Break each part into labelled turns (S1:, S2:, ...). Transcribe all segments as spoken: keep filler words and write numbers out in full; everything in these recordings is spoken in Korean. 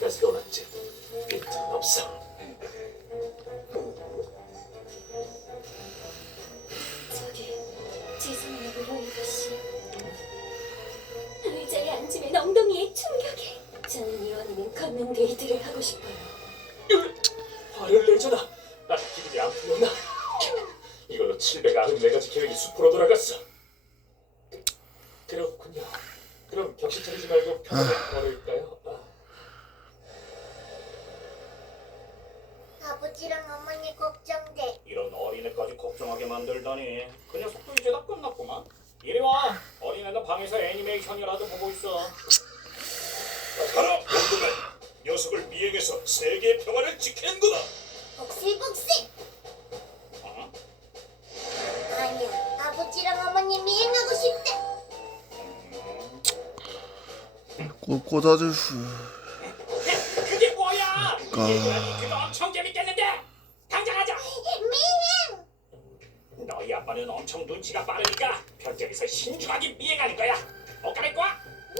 S1: 가스로놨지. 빈틈 없어.
S2: 저기 죄송해요 로이더 씨. 의자에 앉으면 엉덩이에 충격이. 저는 이원이는 걷는 데이트를 하고 싶어요.
S1: 화를 내잖아. 나 기분이 안 풀렸나? 이걸로 칠백구십사 가지 계획이 수포로 돌아갔어. 그렇군요. 그럼 격식 차리지 말고 편하게 걸을까요? 아.
S3: 아버지랑 어머니 걱정돼.
S4: 이런 어린애까지 걱정하게 만들다니. 그 녀석도 이제 다 끝났구만. 이리 와. 어린애는 방에서 애니메이션이라도 보고 있어.
S5: 가라, 몽둥아. 녀석을 미행해서 세계의 평화를 지키는구나.
S3: 복실복실.
S4: 어?
S3: 아니야, 아버지랑 어머니 미행하고 싶대.
S6: 꽂, 꽂아주시.
S4: 그게 뭐야?
S6: 아.
S4: 얘들아, 그거 엄청 재밌겠는데? 당장 하자.
S3: 미행.
S4: 너희 아빠는 엄청 눈치가 빠르니까 별장에서 신중하게 미행하는 거야. 옷 갈아입고 와.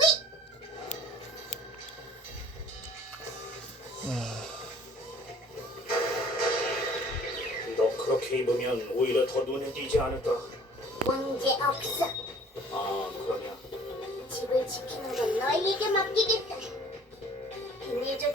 S4: 너 그렇게 입으면 오히려 더 눈에 띄지 않을까?
S3: 문제 없어.
S4: 아, 그러면
S3: 집을 지키는 건 너희에게 맡기겠다. 비밀 조